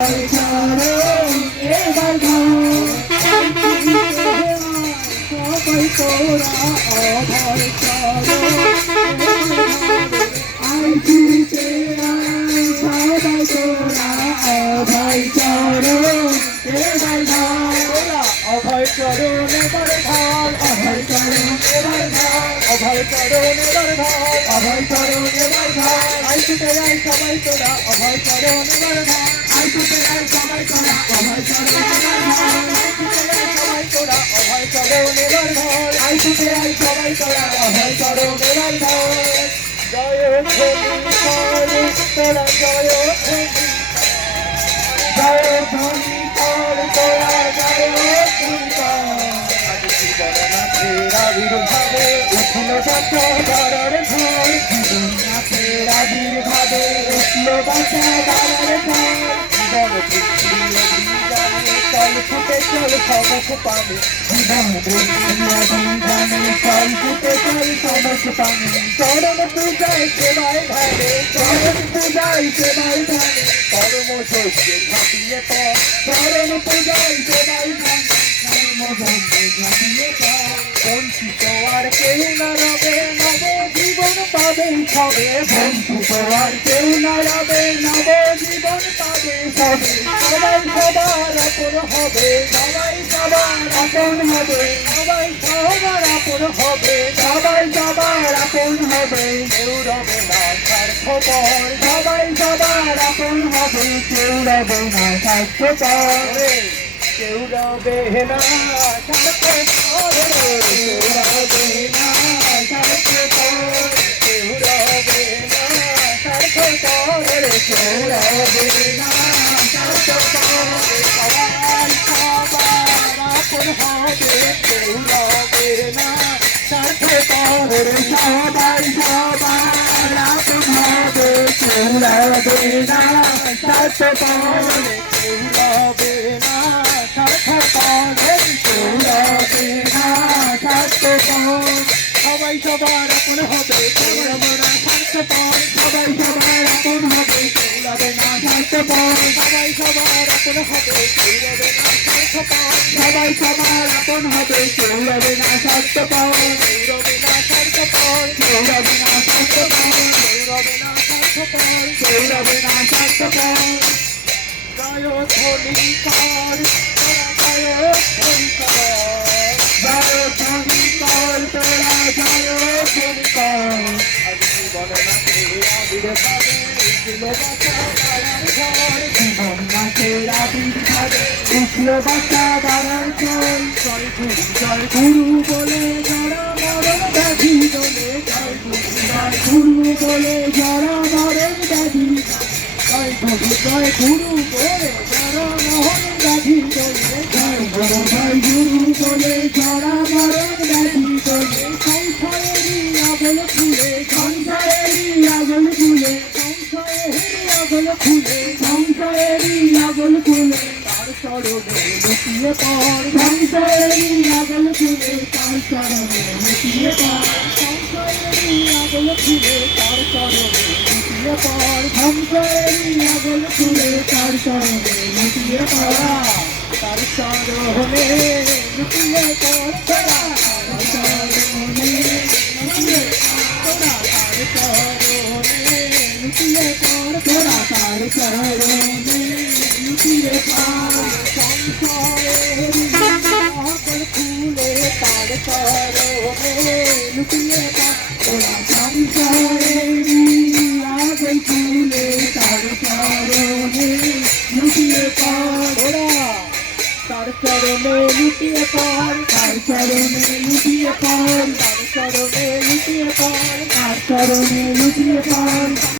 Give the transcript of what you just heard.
অভয় চরণ এবার ঢাল, অভয় চরণ এবার ঢাল, অভয় চরণ এবার ঢাল, অভয় চরণ এবার ঢাল। আই ছুটে আই সবাই তোরা, অভয় চরণ এবার ঢাল, আই ছুটে আই সবাই তোরা, অভয় চরণ এবার ঢাল, আই ছুটে আই সবাই তোরা, অভয় চরণ এবার ঢাল, আই ছুটে আই সবাই তোরা, অভয় চরণ এবার ঢাল। জয় ধনী তোরা, জয় ধনী, জয় ধনী তোরা, জয় আবির্ভাবে উঠল বাঁচা দাঁড়ার ঝড়, জীবননাথের আবির্ভাবে উঠল বাঁচা দাঁড়ার ঝড়। জীবন চল ফুটে চল সমস পানে, জীবন চল ফুটে চল সমস পানে। চরণ পূজায় সেবায় ধানে, চরণ পূজায় সেবায় ধানে, কর্ম শস্যে ঝাঁপিয়ে পড়। চরণ পূজায় সেবায় ধানে, কর্ম শস্যে ঝাঁপিয়ে পড়। বঞ্চিত আর কেউ না রবে, নব জীবন পাবে সবে। বঞ্চিত আর কেউ না রবে, নব জীবন পাবে সবে। সবাই সবার আপন হবে, সবাই সবার আপন হবে, সবাই সবার আপন হবে, সবাই সবার আপন হবে। কেউ রবে না স্বার্থপর, সবাই সবার আপন হবে, কেউ রবে না স্বার্থপর, কেউ রবে না স্বার্থপর, কেউ রবে না স্বার্থপর, কেউ রবে না স্বার্থপর, কেউ রবে না স্বার্থপর। সবাই সবার আপন হবে, কেউ রবে না স্বার্থপর, সবাই সবার আপন হবে, কেউ রবে না স্বার্থপর, কেউ রবে না স্বার্থপর, কেউ রবে না স্বার্থপর। সবাই সবার আপন হবে, কেউ রবে না স্বার্থপর, সবাই সবার আপন হবে, কেউ রবে না স্বার্থপর, সবাই সবার আপন হবে, কেউ রবে না স্বার্থপর, সবাই সবার আপন হবে, কেউ রবে না স্বার্থপর, কেউ রবে না স্বার্থপর, কেউ রবে না স্বার্থপর, কেউ রবে না স্বার্থপর, কেউ রবে না স্বার্থপর। জয় ধনীকর তোরা, জয় ধনীকর, জয় ধনীকর তোরা, জয় ধনীকর। জীবননাথের আবির্ভাবে উঠল বাঁচা দাঁড়ার ঝড়, জীবননাথের আবির্ভাবে উঠল বাঁচা দাঁড়ার ঝড়। জয় গুরু, জয় গুরু বলে যারা মরণ ব্যাধি দোলে, জয় গুরু, জয় গুরু বলে যারা মরণ ব্যাধি, জয় গুরু, জয় গুরু বলে যারা মোহন ব্যাধি দোলে, জয় গুরু, জয় গুরু বলে যারা মরণ ব্যাধি দোলে। সংসারেরই আগল খুলে, সংসারেরই আগল খুলে, সংসারেরই আগল খুলে, সংসারেরই আগল খুলে, তার চরণে লুটিয়ে পড়। সংসারেরই আগল খুলে, তার চরণে লুটিয়ে পড়, সংসারেরই আগল খুলে, তার চরণে লুটিয়ে পড়, সংসারেরই আগল খুলে, তার চরণে লুটিয়ে পড়া, তার চরণে লুটিয়ে পড় তোরা, তার চরণে লুটিয়ে পড় তোরা, তার চরণে লুটিয়ে পড় তোরা, তার চরণে লুটিয়ে পড়। সংসারেরই আগল খুলে, তার চরণে লুটিয়ে পড় তোরা, সংসারেরই আগল খুলে, তার চরণে লুটিয়ে পড় তোরা, তার চরণে লুটিয়ে পড়, তার চরণে লুটিয়ে পড়, তার চরণে লুটিয়ে পড়, তার চরণে লুটিয়ে পড়।